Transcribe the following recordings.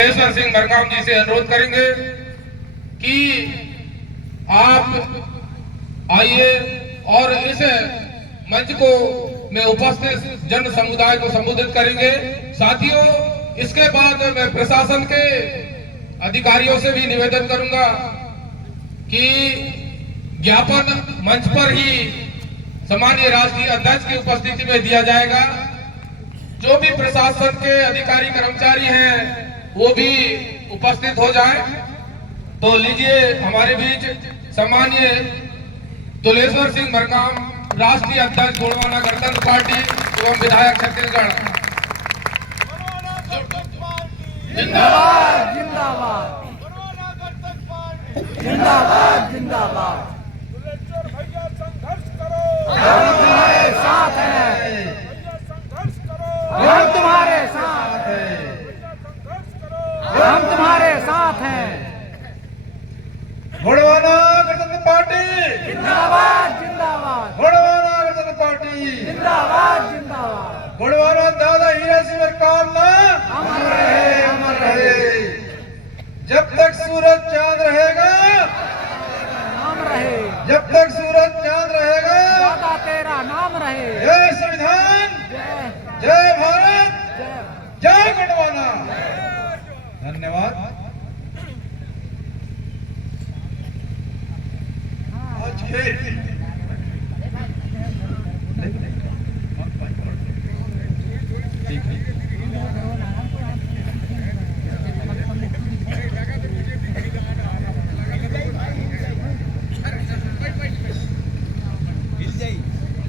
तुलेश्वर सिंह मरकाम जी से अनुरोध करेंगे कि आप आइए और इस मंच को में उपस्थित जन समुदाय को संबोधित करेंगे। साथियों, इसके बाद मैं प्रशासन के अधिकारियों से भी निवेदन करूंगा कि ज्ञापन मंच पर ही सम्मानीय राष्ट्रीय अध्यक्ष की उपस्थिति में दिया जाएगा। जो भी प्रशासन के अधिकारी कर्मचारी हैं वो भी उपस्थित हो जाए। तो लीजिए हमारे बीच सम्मानीय तुलेश्वर सिंह मरकाम राष्ट्रीय अध्यक्ष गोंडवाना गणतंत्र पार्टी एवं विधायक छत्तीसगढ़। जिंदाबाद जिंदाबाद जिंदाबाद जिंदाबाद। तुलेश्वर भैया संघर्ष करो, हम तुम्हारे साथ हैं, भैया संघर्ष करो, हम तुम्हारे साथ हैं, भैया संघर्ष करो। हम तुम्हारे साथ हैं। गोंडवाना गणतंत्र पार्टी जिंदाबाद जिंदाबाद गोंडवाना गणतंत्र पार्टी जिंदाबाद जिंदाबाद। गोंडवाना दादा हीरा सिंह मरकाम ना अमर रहे अमर रहे, जब तक सूरज चांद रहेगा, नाम रहे, जब तक सूरज चांद रहेगा। दादा तेरा नाम रहे। जय संविधान, जय जय भारत, जय। जय गोंडवाना। धन्यवाद। आज के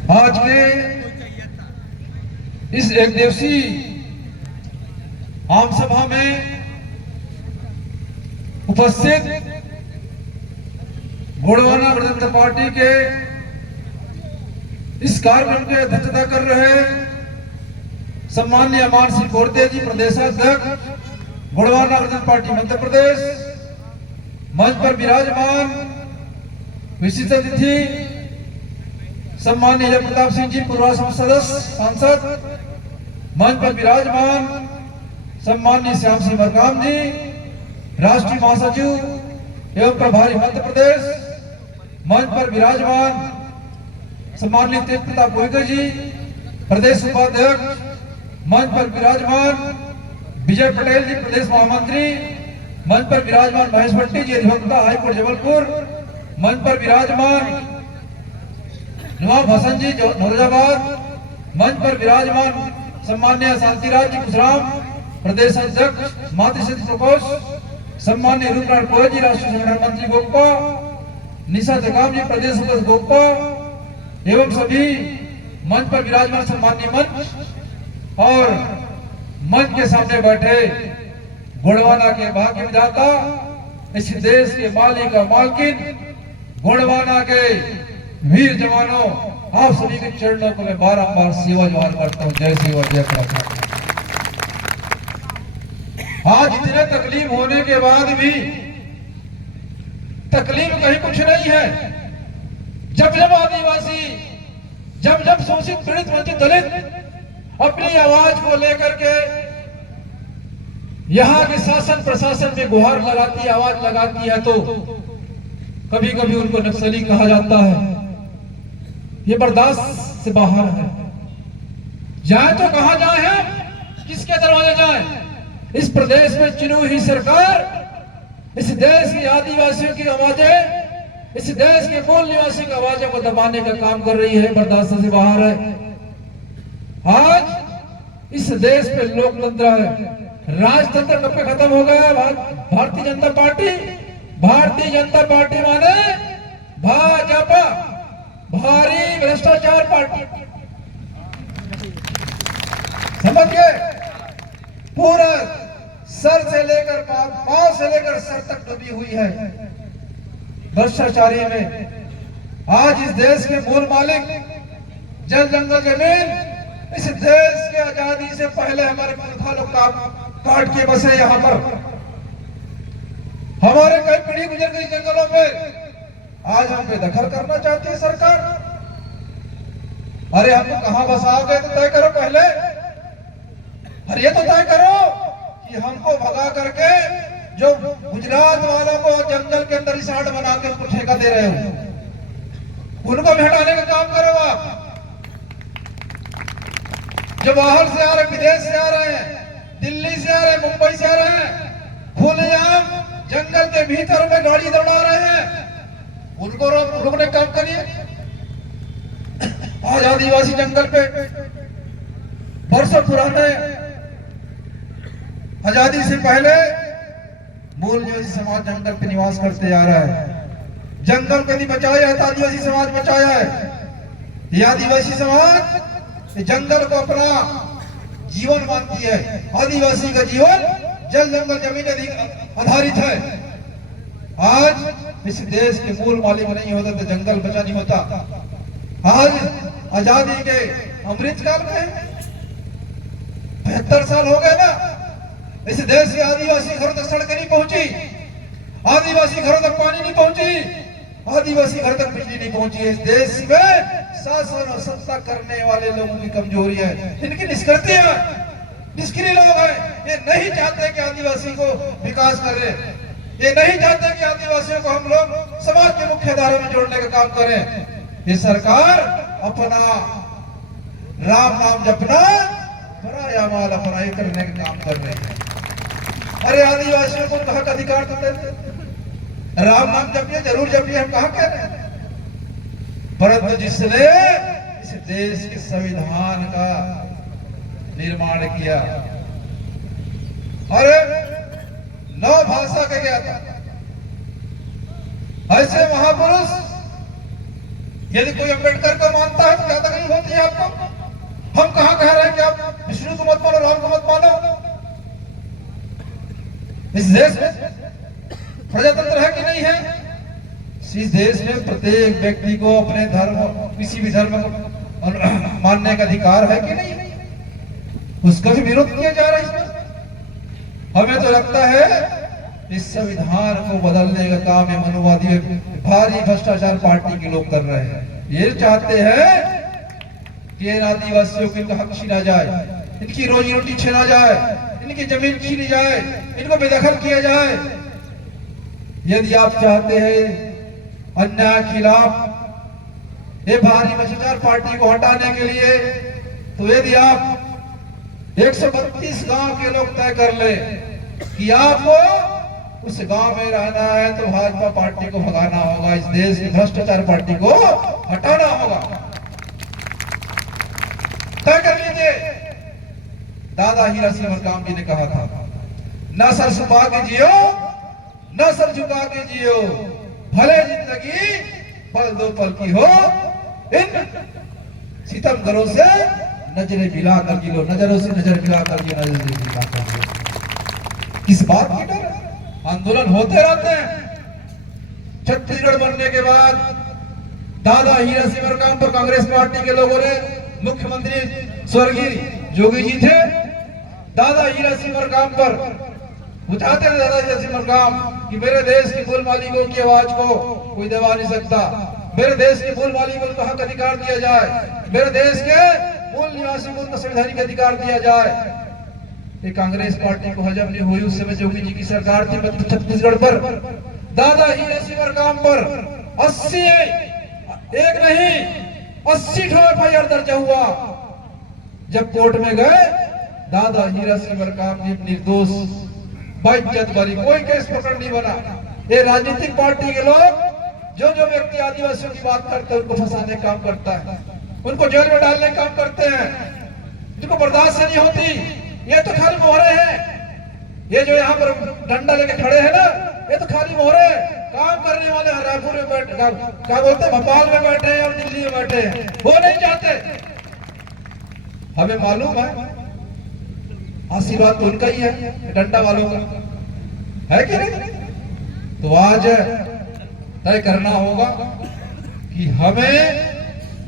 आज के इस एक दिवसीय आम सभा में उपस्थित गोंडवाना गणतंत्र पार्टी के इस कार्यक्रम की अध्यक्षता कर रहे सम्माननीय अमान सिंह कोरते जी, प्रदेशाध्यक्ष गोंडवाना गणतंत्र पार्टी मध्य प्रदेश, मंच पर विराजमान विशिष्ट अतिथि सम्माननीय जयप्रताप सिंह जी, पूर्व सदस्य सांसद, मंच पर विराजमान सम्माननीय श्याम सिंह मरकाम जी, राष्ट्रीय महासचिव एवं प्रभारी मध्य प्रदेश, मंच पर विराजमान सम्माननीय तेज प्रताप गोयकर जी, प्रदेश उपाध्यक्ष, मंच पर विराजमान विजय पटेल जी, प्रदेश महामंत्री, मंच पर विराजमान महेश भट्टी जी, अधिवक्ता हाईकोर्ट जबलपुर, मंच पर विराजमान नवाब हसन जी नौरजाबाद, मंच पर विराजमान सम्माननीय शांतिराज जी कुशराम, प्रदेश अध्यक्ष मातृशक्ति प्रकोष्ठ, सम्माननीय रूपनारायण गोयल जी, राष्ट्रीय संगठन मंत्री गोपा, निशा जगाम जी, प्रदेश अध्यक्ष गोपा, एवं सभी मंच पर विराजमान सम्माननीय मंच और मंच के सामने बैठे गोंडवाना के भाग्य विधाता, इस देश के मालिक और मालकिन, गोंडवाना के वीर जवानों, आप सभी के चरणों को मैं बारंबार सेवा जोहार करता हूँ। जय सेवा जय प्रताप। आज इतने तकलीफ होने के बाद भी तकलीफ कहीं कुछ नहीं है। जब जब आदिवासी, जब जब शोषित पीड़ित वंचित दलित अपनी आवाज को लेकर के यहाँ के शासन प्रशासन में गुहार लगाती है, आवाज लगाती है, तो कभी कभी उनको नक्सली कहा जाता है। ये बर्दाश्त से बाहर है। जाए तो कहां जाए हम, किसके दरवाजे जाए? इस प्रदेश में चुनी हुई सरकार इस देश के आदिवासियों की आवाजें, इस देश के मूल निवासियों की आवाजों को दबाने का काम कर रही है, बर्दाश्त से बाहर है। आज इस देश पे लोकतंत्र है, राजतंत्र कब पे खत्म हो गया? भारतीय जनता पार्टी, भारतीय जनता पार्टी माने भाजपा, भारी भ्रष्टाचार पार्टी, समझ गए? पूरा सर से लेकर पांव से लेकर सर तक डूबी हुई है भ्रष्टाचारी में। आज इस देश के मूल मालिक, जल जंगल जमीन, इस देश के आजादी से पहले हमारे पुरखा लोग काट के बसे यहाँ पर। हमारे कई पीढ़ी गुजर गई जंगलों में, आज हम बेदखल करना चाहती है सरकार। अरे हमको कहां बसाओगे तो तय करो पहले। अरे ये तो तय करो कि हमको भगा करके जो गुजरात वालों को जंगल के अंदर रिसोर्ट बना के उनको ठेका दे रहे हो, उनको भी हटाने का काम करो आप। जो बाहर से आ रहे, विदेश से आ रहे हैं, दिल्ली से आ रहे हैं, मुंबई से आ रहे हैं, खुलेआम जंगल के भीतर में गाड़ी दौड़ा रहे हैं, उनको रोकने का काम करिए। आज आदिवासी जंगल पे बरसों पुराने आजादी से पहले मूल निवासी समाज जंगल पे निवास करते आ रहा है। जंगल को नहीं बचाया है तो आदिवासी समाज बचाया है। ये आदिवासी समाज जंगल को अपना जीवन मानती है। आदिवासी का जीवन जल जंगल जमीन आधारित है। आज इस देश के मूल मालिक नहीं होता तो जंगल बचा नहीं होता। आज आजादी के अमृत काल में 72 साल हो गए ना, इस देश से आदिवासी घरों तक सड़कें नहीं पहुंची, आदिवासी घरों तक पानी नहीं पहुंची, आदिवासी घरों तक बिजली नहीं पहुंची। इस देश में शासन और सत्ता करने वाले लोगों की कमजोरी है, इनकी निष्क्रियता, निष्क्रिय लोग हैं। ये नहीं चाहते कि आदिवासी को विकास करें, ये नहीं चाहते कि आदिवासियों को हम लोग समाज के मुख्य धारा में जोड़ने का काम करें। ये सरकार अपना राम नाम जपना, पराया माल अपराई करने का काम कर रही है। अरे आदिवासियों को कहाँ का अधिकार देते थे? राम नाम जपिए, जरूर जपिए, हम कहाँ कह रहे हैं? परंतु जिसने इस देश के संविधान का निर्माण किया, अरे 9 भाषा के गया था, ऐसे महापुरुष यदि कोई अम्बेडकर को मानता है तो क्या तकलीफ होती है आपको? हम कहां कह रहे हैं कि आप विष्णु को मत मानो, राम को मत मानो। इस देश में प्रजातंत्र है कि नहीं है? इस देश में प्रत्येक व्यक्ति को अपने धर्म, किसी भी धर्म को मानने का अधिकार है कि नहीं? उसका भी विरोध किया जा रहा है इसमें। हमें तो लगता है इस संविधान को बदलने का काम ये मनुवादी भारी भ्रष्टाचार पार्टी के लोग कर रहे हैं। ये चाहते हैं कि इन आदिवासियों को इनका हक छीना जाए, इनकी रोजी रोटी छीना जाए, इनकी जमीन छीनी जाए, इनको बेदखल किया जाए। यदि आप चाहते हैं अन्याय के खिलाफ ये भारी भ्रष्टाचार पार्टी को हटाने के लिए, तो यदि आप 132 गांव के लोग तय कर ले कि आपको उस गांव में रहना है तो भाजपा पार्टी को भगाना होगा, इस देश की भ्रष्टाचार पार्टी को हटाना होगा, तय कर लीजिए। दादा हीरा सिंह मरकाम जी ने कहा था, न सर छुपा के जियो, न सर झुका के जियो, भले जिंदगी पल दो पल की हो, इन सितमगरों से नजरें मिला कर जियो, नजरों से नजर मिला कर जियो, नजरों से मिला कर जियो। किस बात की डर? आंदोलन होते रहते हैं। छत्तीसगढ़ बनने के बाद दादा हीरा सिंह मरकाम पर कांग्रेस पार्टी के लोगों ने, मुख्यमंत्री स्वर्गीय जोगी जी थे, दादा हीरा सिंह मरकाम पर उठाते थे, दादा हीरा सिंह मरकाम कि मेरे देश के मूल मालिकों की आवाज को कोई दबा नहीं सकता, मेरे देश के मूल मालिकों को हक अधिकार दिया जाए, मेरे देश के मूल निवासियों को संवैधानिक अधिकार दिया जाए। ये कांग्रेस पार्टी को हजम नहीं हुई। उस समय जोगी जी की सरकार थी छत्तीसगढ़ पर, दादा हीरा सिंह मरकाम पर 80 एक नहीं 80 एफआईआर दर्ज हुआ। जब कोर्ट में गए, दादा हीरा सिंह मरकाम जी निर्दोष बाइज्जत बरी, कोई केस पकड़ नहीं बना। ये राजनीतिक पार्टी के लोग जो व्यक्ति आदिवासियों की बात करते हैं उनको फंसाने का काम करता है, उनको जेल में डालने का काम करते हैं, जिनको बर्दाश्त नहीं होती। ये तो खाली मोहरे हैं, ये जो यहाँ पर डंडा लेके खड़े हैं ना, ये तो खाली मोहरे हैं। काम करने वाले रायपुर में बैठे, क्या बोलते हैं, भोपाल में बैठे हैं और दिल्ली में बैठे हैं, वो नहीं चाहते। हमें मालूम है आशीर्वाद तो उनका ही है, डंडा वालों का है कि नहीं? तो आज तय करना होगा कि हमें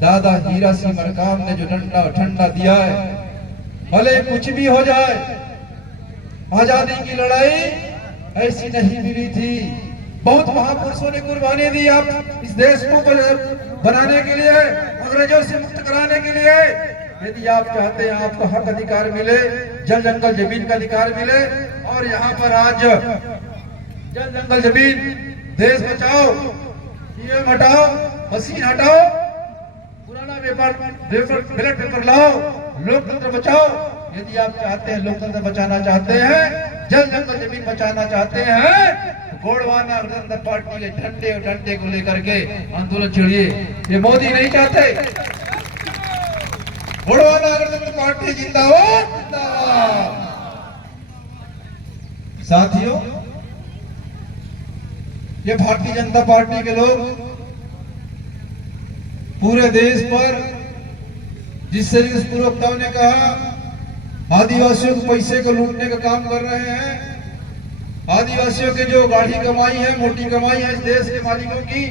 दादा हीरा सिंह मरकाम ने जो ठंडा दिया है, भले कुछ भी हो जाए, आजादी की लड़ाई ऐसी नहीं मिली थी। बहुत महापुरुषों ने कुर्बानी दी आप इस देश को बनाने के लिए, अंग्रेजों से मुक्त कराने के लिए। यदि आप चाहते हैं आपको हक अधिकार मिले, जल जंगल जमीन का अधिकार मिले, और यहाँ पर आज जल जंगल जमीन, देश बचाओ, ईवीएम हटाओ, मशीन हटाओ, पुराना बैलेट पेपर लाओ, लोकतंत्र बचाओ। यदि आप चाहते हैं लोकतंत्र बचाना चाहते हैं, जल जंगल जमीन बचाना चाहते हैं, गोंडवाना गणतंत्र पार्टी के झंडे और डंडे को लेकर के आंदोलन छेड़िए। ये मोदी नहीं चाहते। गोंडवाना गणतंत्र पार्टी जिंदाबाद, जिंदाबाद। साथियों, ये भारतीय जनता पार्टी के लोग पूरे देश पर जिस तरीके से पूर्व वक्ताओं ने कहा, आदिवासियों को पैसे को लूटने का काम कर रहे हैं। आदिवासियों की जो गाढ़ी कमाई है, मोटी कमाई है इस देश के मालिकों की,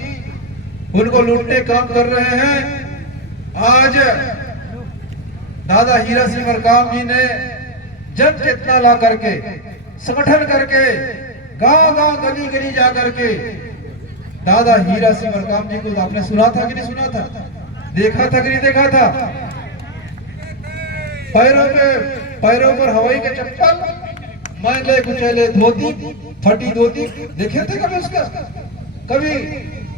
उनको लूटने का काम कर रहे हैं। आज दादा हीरा सिंह मरकाम जी ने जन चेतना ला करके, संगठन करके, गांव-गांव, गली-गली जा करके दादा हीरा सिंह मरकाम जी को आपने सुना था कि नहीं सुना था? देखा था कि नहीं देखा था? पैरों पर हवाई के चप्पल, मैले कुचले धोती, फटी धोती, देखे थे कभी उसका? कभी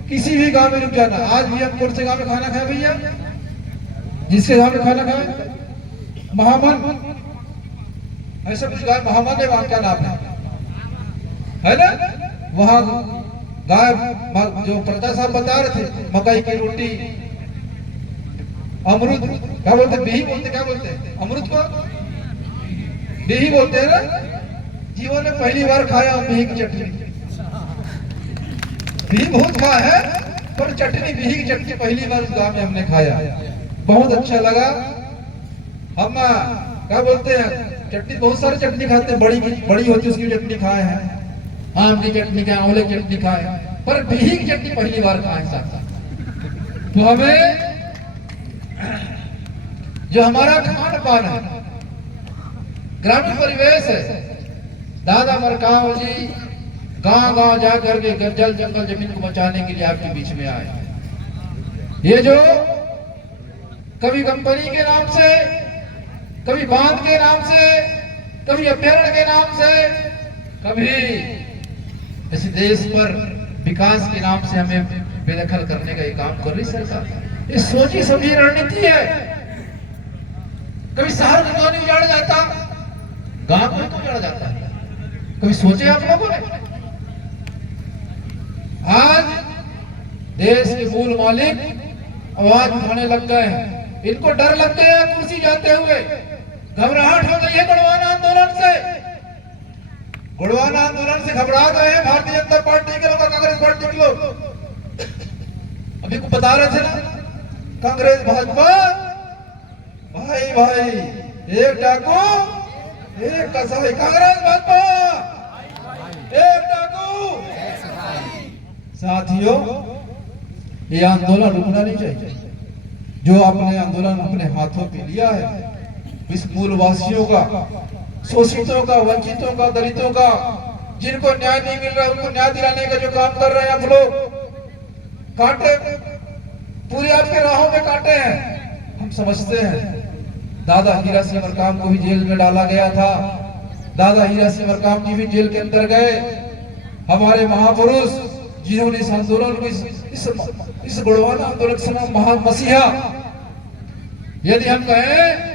किसी भी गांव में रुक जाना। आज भी हम कौन से गांव में खाना खाए भैया? जिसके गांव में खाना खाए महामन, ऐसा कुछ गाय महामन है, वहां क्या नाम है ना? वहां गाय, जो प्रजा साहब बता रहे थे, मकई की रोटी, अमरूद, क्या बोलते, बिही बोलते, क्या बोलते, अमरूद को बिही बोलते हैं ना। जीवन में पहली बार खाया हूं बिही की चटनी। बिही बहुत खाया है, पर चटनी, बिही की चटनी पहली बार उस गांव में हमने खाया, बहुत अच्छा लगा। हम क्या बोलते हैं, चटनी बहुत सारी चटनी खाते हैं, बड़ी होती है उसकी चटनी खाए हैं, आम की चटनी खाए, आंवले की चटनी खाए, पर बिही की चटनी पहली बार खाए साहब। तो हमें जो हमारा खान पान है, ग्रामीण परिवेश है, दादा मरकाम जी गांव-गांव जाकर के जल जंगल जमीन को बचाने के लिए आपके बीच में आए। ये जो कभी कंपनी के नाम से, कभी बांध के नाम से, कभी अभ्यारण्य के नाम से, कभी इस देश पर विकास के नाम से हमें बेदखल करने का ये काम कर रही सरकार। ये सोची समझी रणनीति है। कभी शहर को क्यों नहीं उजाड़ा जाता, गांव को क्यों उजाड़ा जाता है? कभी सोचे आप लोगों ने? आज देश के मूल मालिक आवाज उठाने लग गए हैं, इनको डर लग गया है कुर्सी जाते हुए, घबराहट हो गई है गोंडवाना आंदोलन से। गोंडवाना आंदोलन से घबरा गए हैं भारतीय जनता पार्टी के लोग, कांग्रेस पार्टी के लोग। अभी को बता रहे थे ना, कांग्रेस भाजपा भाई भाई, एक डाकू एक कसाई, कांग्रेस भाजपा एक डाकू। साथियों, ये आंदोलन रुकना नहीं चाहिए। जो आपने आंदोलन अपने हाथों पे लिया है, इस मूलवासियों का, शोषितों का, वंचितों का, दलितों का, जिनको न्याय नहीं मिल रहा है, उनको न्याय दिलाने का जो काम कर रहे हैं आप लोग, कांटे पूरी आपके राहों में कांटे हैं। हम समझते हैं दादा हीरा सिंह मरकाम को भी जेल में डाला गया था, दादा हीरा सिंह मरकाम जी भी जेल के अंदर गए। हमारे महापुरुष जिन्होंने इस आंदोलन को, इस गोंडवाना आंदोलन से महामसीहा, यदि हम कहें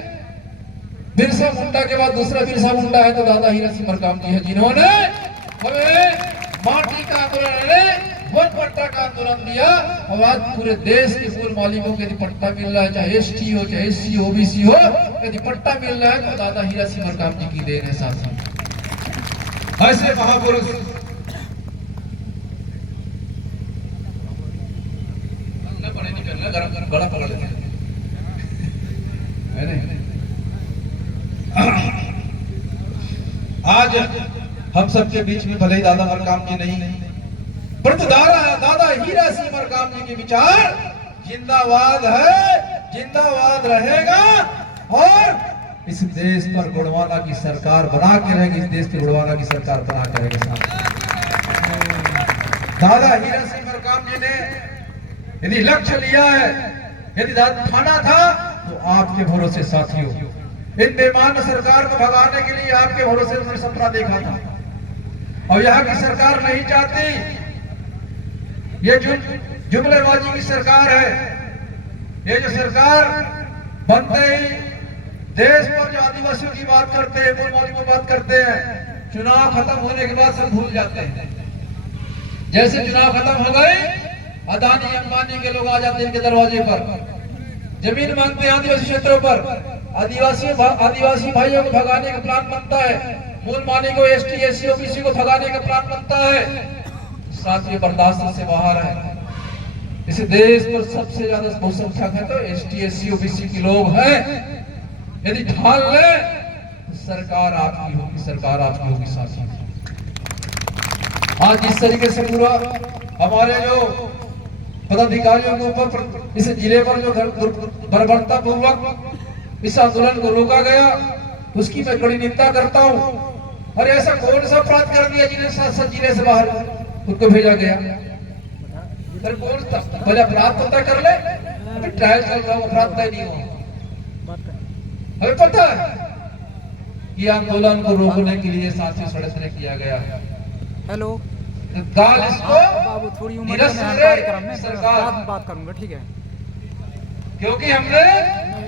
बिरसा मुंडा के बाद दूसरा बिरसा मुंडा है तो दादा हीरा सिंह मरकाम जी है, जिन्होंने हमें माटी का आंदोलन, वन पट्टा का आंदोलन दिया। और आज पूरे देश के मूल मालिकों को यदि पट्टा मिल रहा है, चाहे एसटी हो, चाहे एससी हो, ओबीसी हो, यदि पट्टा मिल रहा है तो दादा हीरा सिंह मरकाम जी की देन है। साथ ऐसे महापुरुष गला पकड़ लेते हैं, आज हम सबके बीच में भले ही दादा मरकाम जी नहीं, परंतु दादा हीरा सिंह मरकाम जी के विचार जिंदाबाद है, जिंदाबाद रहेगा, और इस देश पर गोंडवाना की सरकार बना के रहेगी, इस देश की गोंडवाना की सरकार बना के रहेगी। दादा हीरा सिंह मरकाम जी ने यदि लक्ष्य लिया है, यदि ठाना था तो आपके भरोसे साथियों, इन बेईमान सरकार को भगाने के लिए आपके भरोसे उन्होंने सपना देखा था। और यहाँ की सरकार नहीं चाहती, ये जुमलेबाजी की सरकार है। ये जो सरकार बनते ही देश पर जो आदिवासियों की बात करते हैं, मूलवादी की बात करते हैं, चुनाव खत्म होने के बाद सब भूल जाते हैं। जैसे चुनाव खत्म हो गए, अदानी अंबानी के लोग आ जाते हैं इनके दरवाजे पर, जमीन मांगते हैं आदिवासी क्षेत्रों पर। आदिवासी भाइयों को भगाने का प्लान बनता है, मूल मानी को, एसटी एससी ओबीसी को भगाने का प्लान बनता है। साथियों, बर्दाश्त से बाहर है। इस देश पर सबसे ज्यादा बहुसंख्यक है तो एसटी एससी ओबीसी के लोग हैं। यदि ठान ले तो सरकार आपकी होगी, सरकार आपकी होगी। साथियों, आज जिस तरीके से पूरा हमारे जो पदाधिकारियों के ऊपर इस जिले पर जो बर्बरता पूर्वक इस आंदोलन को रोका गया, उसकी मैं कड़ी निंदा करता हूँ। और ऐसा कौन सा अपराध कर दिया जिन्हें साथ जिले से बाहर उनको भेजा गया? कौन था? पहले अपराध तो तय कर ले, अभी ट्रायल चल रहा, अपराध तय नहीं हुआ। हमें पता है कि आंदोलन को रोकने के लिए साथियों षड्यंत्र किया गया। हेलो गाल इसको बाबू, थोड़ी उम्र निरस्त में करे कार्यक्रम में सरकार, बाद में बात करूंगा, ठीक है? क्योंकि हमने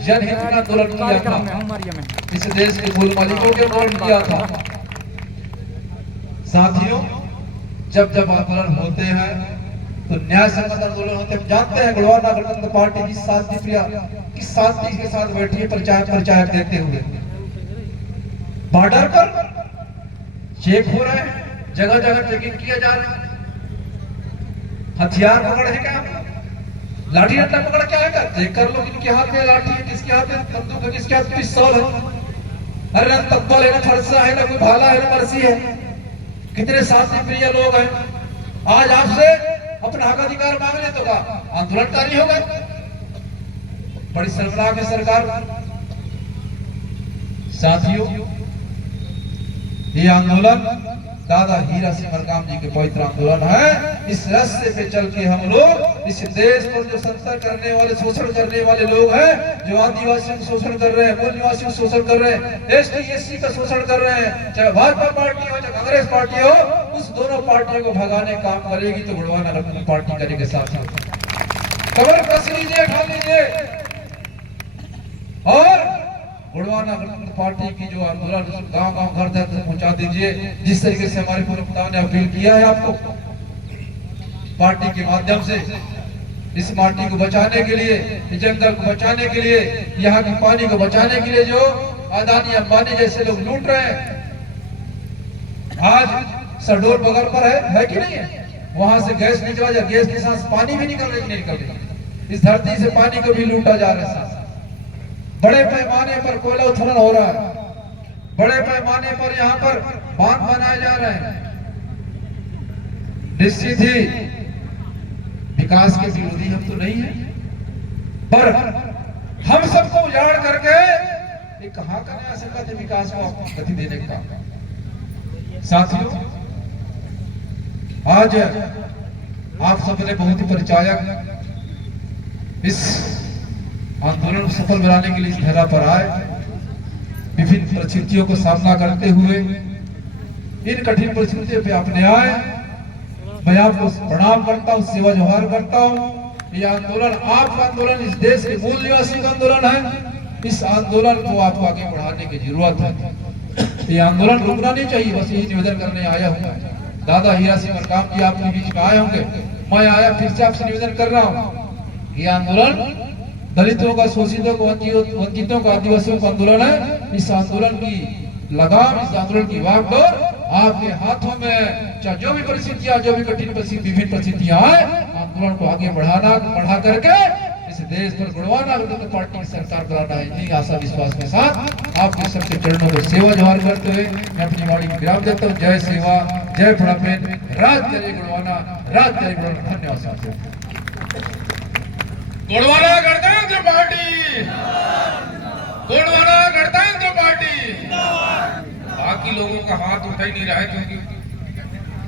जनहित का आंदोलन किया कार्यक्रम में था, हमारे में इस देश के मूल मालिकों के आंदोलन किया था। साथियों, जब जब आंदोलन होते हैं तो न्याय संगत आंदोलन होते हैं। जानते हैं गुड़वाना गणतंत्र पार्टी किस शांति के साथ बैठी है प्रचार देते हुए। बॉर्डर पर चेक हो रहे हैं, जगह जगह चेकिंग किया जा रहा है। हथियार पकड़ है क्या? लाठी डंडा पकड़ क्या है? चेक कर लो किनके हाथ में लाठी है, किसके हाथ में बंदूक है, किसके हाथ में पिस्तौल है। अरे ना तब्बल है, ना फरसा है, ना कोई भाला है, ना बरसी है। कितने शांति प्रिय लोग हैं। आज आपसे अपना हक अधिकार मांग ले तो का आंदोलनकारी हो गए। बड़ी शर्मनाक है सरकार। साथियों, ये आंदोलन दादा हीरा सिंह मरकाम जी के पवित्र आंदोलन है। इस रास्ते पे चल के हम लोग इस देश पर जो संतर करने वाले, शोषण करने वाले लोग हैं, जो आदिवासियों को शोषण कर रहे हैं, मूल निवासियों को शोषण कर रहे हैं, एसटी एससी का शोषण कर रहे हैं, चाहे भाजपा पार्टी हो चाहे कांग्रेस पार्टी हो, उस दोनों पार्टियों को भगाने का काम करेगी तो गुड़वाना गणतंत्र पार्टी करेगी। साथ कमर कस लीजिए, उठा लीजिए और गुड़वाना गणतंत्र पार्टी की जो आंदोलन गांव-गांव घर तक पहुंचा दीजिए। जिस तरीके से हमारे पूर्व नेताओं ने अपील किया है आपको पार्टी के माध्यम से, इस माटी को बचाने के लिए, इस जंगल को बचाने के लिए, यहाँ के पानी को बचाने के लिए जो अदानी अंबानी जैसे लोग लूट रहे हैं। आज सरडोल बगल पर है कि नहीं है? वहां से गैस निकला जा, गैस के साथ पानी भी निकल रही, नहीं निकल रही। इस धरती से पानी को भी लूटा जा रहा है। बड़े पैमाने पर कोयला उत्खनन हो रहा है, बड़े पैमाने पर यहाँ पर बांध बनाए जा रहे हैं। निश्चित ही विकास के विरोधी हम तो नहीं है, पर हम सबको उजाड़ करके ये कहां का नया संगत है विकास को गति देने का। साथियों, आज आप सबने बहुत ही परिचायक इस आंदोलन को सफल बनाने के लिए इस धरा पर आए। विभिन्न परिस्थितियों को सामना करते हुए इन कठिन परिस्थितियों पे आपने आए। मैं आपको प्रणाम करता हूँ, सेवा जोहार करता हूँ। ये आंदोलन आपका आंदोलन, इस देश के मूल निवासी का आंदोलन है। इस आंदोलन को आपको आगे बढ़ाने की जरूरत है। ये आंदोलन रुकना नहीं चाहिए, बस यही निवेदन करने आया हूँ। दादा हीरा सिंह मरकाम जी आपके बीच में आए होंगे, मैं आया फिर से आपसे निवेदन कर रहा हूँ। ये आंदोलन दलितों का, शोषितों को, वंचितों का, आदिवासियों का आंदोलन है। इस आंदोलन की लगाम, इस आंदोलन की वागडोर आपके हाथों में। चाहे जो भी परिस्थितियां, जो भी कठिन विभिन्न परिस्थितियां आए, आंदोलन को आगे बढ़ा करके इस देश पर गुड़वाना गणतंत्र पार्टी की सरकार कराना है। इन्हीं आशा विश्वास के साथ आपके सबके चरणों को सेवा जोहार करते हुए मैं अपनी वाणी को विराम देता हूँ। जय सेवा, जय फड़ापेन, राज करे गुड़वाना, राज करे गुड़वाना। धन्यवाद साथियों। गुड़वाना गणतंत्र पार्टी, गुड़वाना गणतंत्र पार्टी। बाकी लोगों का हाथ उठा ही नहीं रहा है क्योंकि